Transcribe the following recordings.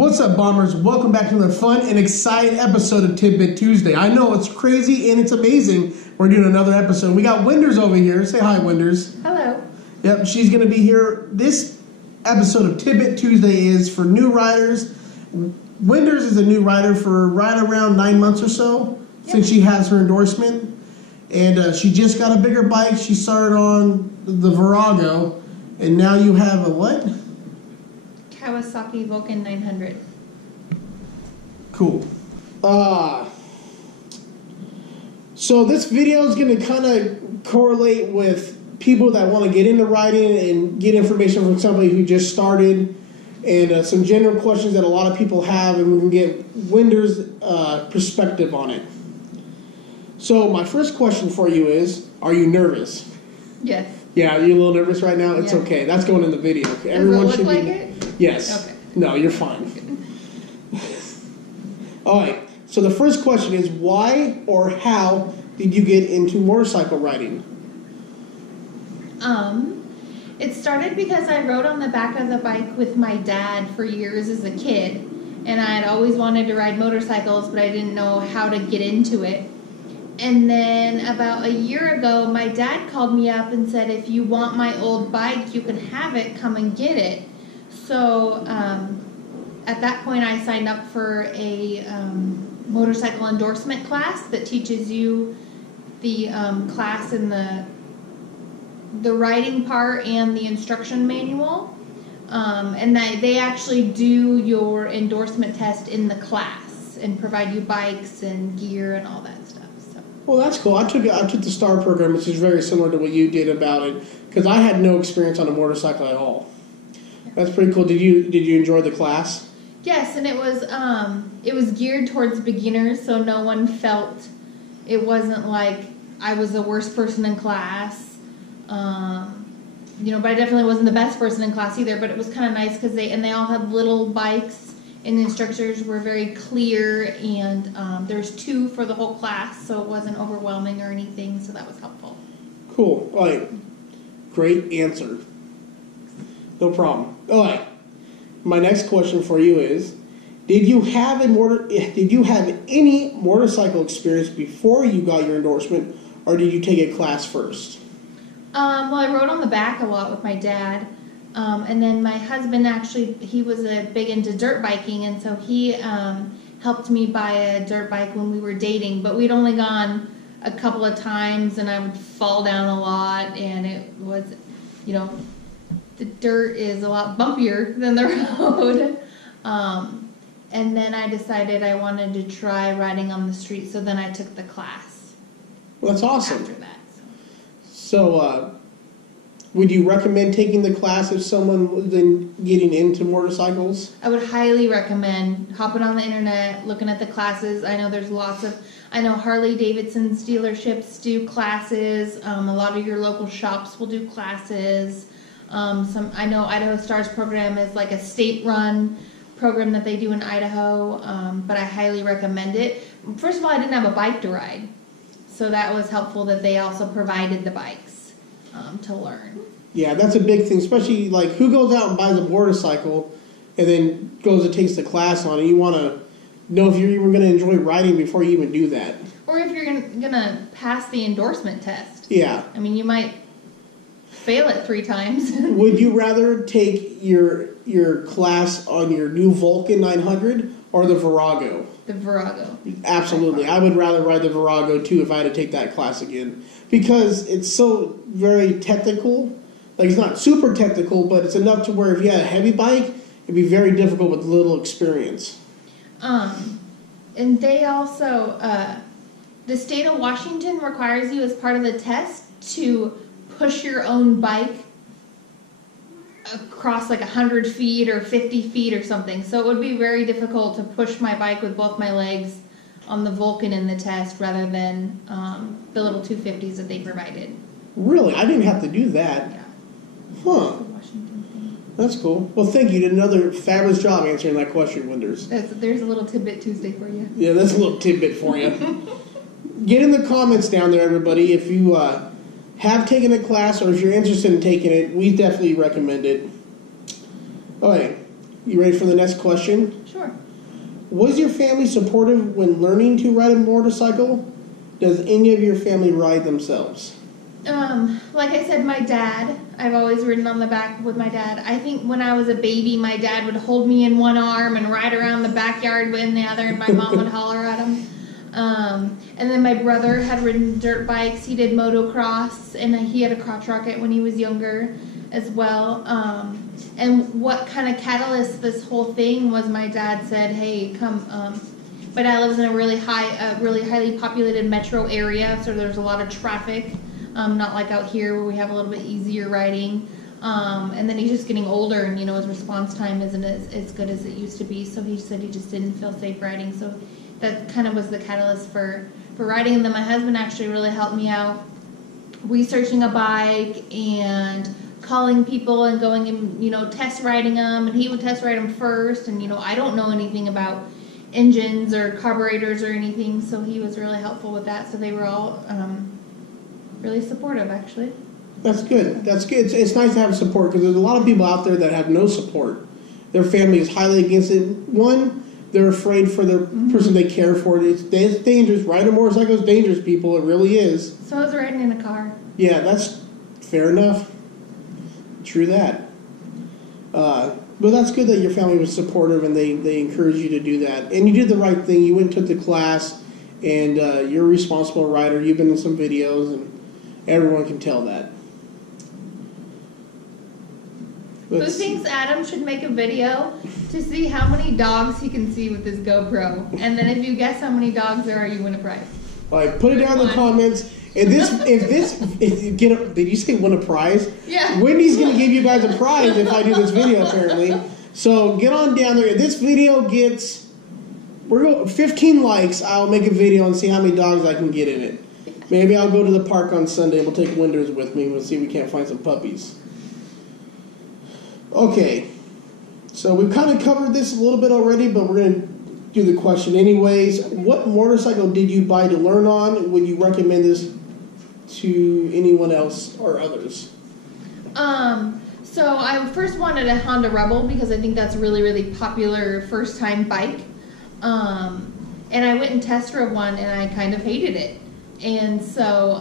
What's up, Bombers? Welcome back to another fun and exciting episode of Tidbit Tuesday. I know it's crazy and it's amazing. We're doing another episode. We got Wenderz over here. Say hi, Wenderz. Hello. Yep, she's going to be here. This episode of Tidbit Tuesday is for new riders. Wenderz is a new rider for right around 9 months or so since she has her endorsement. And she just got a bigger bike. She started on the Virago. And now you have a what? Kawasaki Vulcan 900. Cool. So this video is going to kind of correlate with people that want to get into riding and get information from somebody who just started, and some general questions that a lot of people have, and we can get Wenderz' perspective on it. So my first question for you is, are you nervous? Yes. Yeah, are you a little nervous right now? It's yeah. Okay. That's going in the video. Everyone Does it look like it? Yes. Okay. No, you're fine. All right. So the first question is, why or how did you get into motorcycle riding? It started because I rode on the back of the bike with my dad for years as a kid, and I had always wanted to ride motorcycles, but I didn't know how to get into it. And then about a year ago, my dad called me up and said, if you want my old bike, you can have it, come and get it. So at that point, I signed up for a motorcycle endorsement class that teaches you the class in the riding part and the instruction manual. And they actually do your endorsement test in the class and provide you bikes and gear and all that stuff. So. Well, that's cool. I took the STAR program, which is very similar to what you did about it, because I had no experience on a motorcycle at all. That's pretty cool. Did you enjoy the class? Yes, and it was geared towards beginners, so no one felt it wasn't like I was the worst person in class. But I definitely wasn't the best person in class either. But it was kind of nice because they all had little bikes, and the instructors were very clear. And there's 2 for the whole class, so it wasn't overwhelming or anything. So that was helpful. Cool. All right. Great answer. No problem. All right. My next question for you is: Did you have any motorcycle experience before you got your endorsement, or did you take a class first? Well, I rode on the back a lot with my dad, and then my husband actually, he was big into dirt biking, and so he helped me buy a dirt bike when we were dating, but we'd only gone a couple of times, and I would fall down a lot, and it was, the dirt is a lot bumpier than the road. And then I decided I wanted to try riding on the street, so then I took the class. Well, that's awesome. After that. So, would you recommend taking the class if someone was getting into motorcycles? I would highly recommend hopping on the internet, looking at the classes. I know Harley Davidson's dealerships do classes. A lot of your local shops will do classes. I know Idaho Stars program is like a state-run program that they do in Idaho, but I highly recommend it. First of all, I didn't have a bike to ride. So that was helpful that they also provided the bikes to learn. Yeah, that's a big thing, especially like who goes out and buys a motorcycle and then goes and takes the class on it. You want to know if you're even going to enjoy riding before you even do that. Or if you're going to pass the endorsement test. Yeah. I mean, you might fail it 3 times. Would you rather take your class on your new Vulcan 900 or the Virago? The Virago. Absolutely. I would rather ride the Virago too if I had to take that class again, because it's so very technical. Like, it's not super technical, but it's enough to where if you had a heavy bike, it'd be very difficult with little experience. And they also, the state of Washington requires you as part of the test to push your own bike across like 100 feet or 50 feet or something. So it would be very difficult to push my bike with both my legs on the Vulcan in the test rather than the little 250s that they provided. Really? I didn't have to do that. Yeah. Huh. That's cool. Well, thank you. You did another fabulous job answering that question, Wenderz. There's a little Tidbit Tuesday for you. Yeah, that's a little tidbit for you. Get in the comments down there, everybody, if you have taken a class or if you're interested in taking it. We definitely recommend it. All right. You ready for the next question? Sure. Was your family supportive when learning to ride a motorcycle? Does any of your family ride themselves? Like I said, my dad. I've always ridden on the back with my dad. I think when I was a baby, my dad would hold me in one arm and ride around the backyard in the other, and my mom would holler at him. And then my brother had ridden dirt bikes. He did motocross, and he had a crotch rocket when he was younger as well. And what kind of catalyst this whole thing was, my dad said, "Hey, come." My dad lives in a really highly populated metro area, so there's a lot of traffic. Not like out here where we have a little bit easier riding. And then he's just getting older, and his response time isn't as good as it used to be. So he said he just didn't feel safe riding. So that kind of was the catalyst for riding. And then my husband actually really helped me out researching a bike and calling people and going and test riding them. And he would test ride them first. And I don't know anything about engines or carburetors or anything, so he was really helpful with that. So they were all really supportive, actually. That's good. That's good. It's nice to have support, because there's a lot of people out there that have no support. Their family is highly against it. One, they're afraid for the person they care for. It's dangerous. Riding a motorcycle is dangerous, people. It really is. So is riding in a car. Yeah, that's fair enough. True that. But that's good that your family was supportive and they encouraged you to do that. And you did the right thing. You went and took the class, and you're a responsible rider. You've been in some videos, and everyone can tell that. Who thinks Adam should make a video to see how many dogs he can see with his GoPro? And then if you guess how many dogs there are, you win a prize. All right, put it down in the comments. Did you say win a prize? Yeah. Wendy's going to give you guys a prize if I do this video, apparently. So get on down there. If this video gets 15 likes, I'll make a video and see how many dogs I can get in it. Maybe I'll go to the park on Sunday and we'll take Wenderz with me and we'll see if we can't find some puppies. Okay. So we've kind of covered this a little bit already, but we're going to do the question anyways. What motorcycle did you buy to learn on? Would you recommend this to anyone else or others? So I first wanted a Honda Rebel because I think that's a really, really popular first-time bike. And I went and test drove one, and I kind of hated it. And so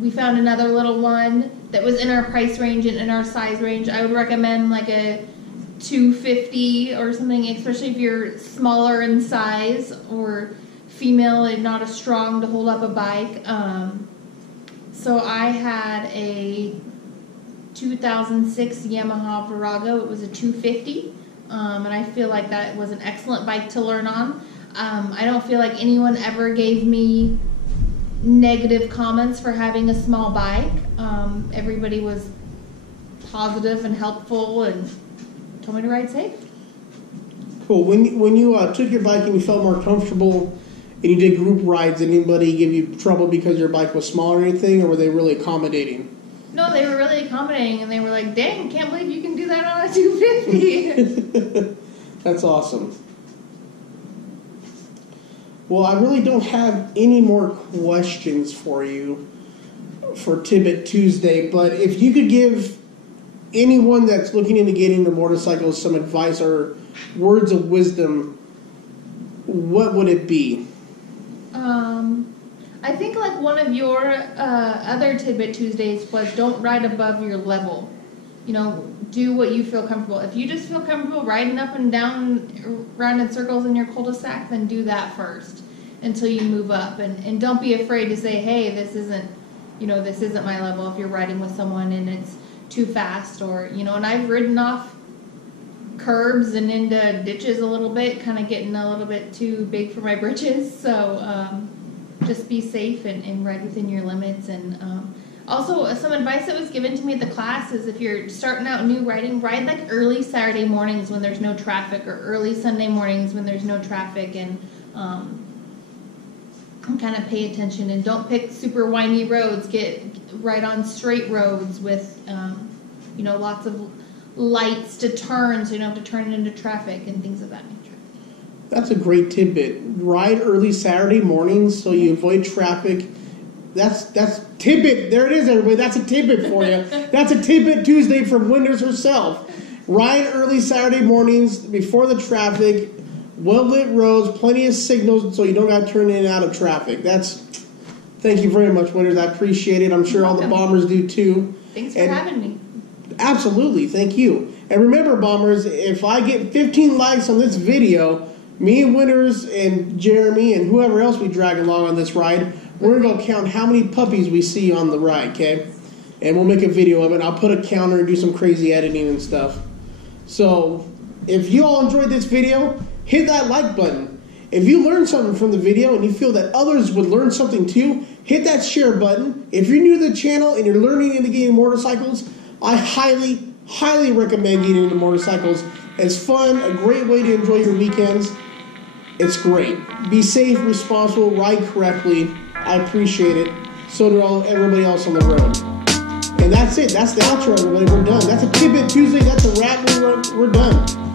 we found another little one that was in our price range and in our size range. I would recommend like a 250 or something, especially if you're smaller in size or female and not as strong to hold up a bike. So I had a 2006 Yamaha Virago. It was a 250, and I feel like that was an excellent bike to learn on. I don't feel like anyone ever gave me negative comments for having a small bike. Everybody was positive and helpful and told me to ride safe. Cool. When you took your bike and you felt more comfortable and you did group rides, did anybody give you trouble because your bike was small or anything, or were they really accommodating? No, they were really accommodating, and they were like, "Dang, can't believe you can do that on a 250." That's awesome. Well, I really don't have any more questions for you for Tidbit Tuesday, but if you could give anyone that's looking into getting the motorcycle some advice or words of wisdom, what would it be? I think like one of your other Tidbit Tuesdays was don't ride above your level. Do what you feel comfortable. If you just feel comfortable riding up and down, round in circles in your cul-de-sac, then do that first until you move up. And don't be afraid to say, hey, this isn't my level if you're riding with someone and it's too fast, or, and I've ridden off curbs and into ditches a little bit, kind of getting a little bit too big for my britches. So just be safe and ride within your limits. And also, some advice that was given to me at the class is if you're starting out new riding, ride like early Saturday mornings when there's no traffic, or early Sunday mornings when there's no traffic, and kind of pay attention and don't pick super windy roads. Ride on straight roads with lots of lights to turn, so you don't have to turn into traffic and things of that nature. That's a great tidbit. Ride early Saturday mornings so you avoid traffic. That's tidbit. There it is, everybody. That's a tidbit for you. That's a Tidbit Tuesday from Wenderz herself. Ride early Saturday mornings before the traffic. Well-lit roads, plenty of signals so you don't got to turn in and out of traffic. Thank you very much, Wenderz. I appreciate it. I'm sure all the bombers do too. Thanks for having me. Absolutely. Thank you. And remember, bombers, if I get 15 likes on this video, me and Wenderz and Jeremy and whoever else we drag along on this ride, we're going to count how many puppies we see on the ride, okay? And we'll make a video of it. I'll put a counter and do some crazy editing and stuff. So, if you all enjoyed this video, hit that like button. If you learned something from the video and you feel that others would learn something too, hit that share button. If you're new to the channel and you're learning into getting motorcycles, I highly, highly recommend getting into motorcycles. It's fun, a great way to enjoy your weekends. It's great. Be safe, responsible, ride correctly. I appreciate it. So do everybody else on the road. And that's it. That's the outro, everybody. We're done. That's a Tidbit Tuesday. That's a wrap. We're done.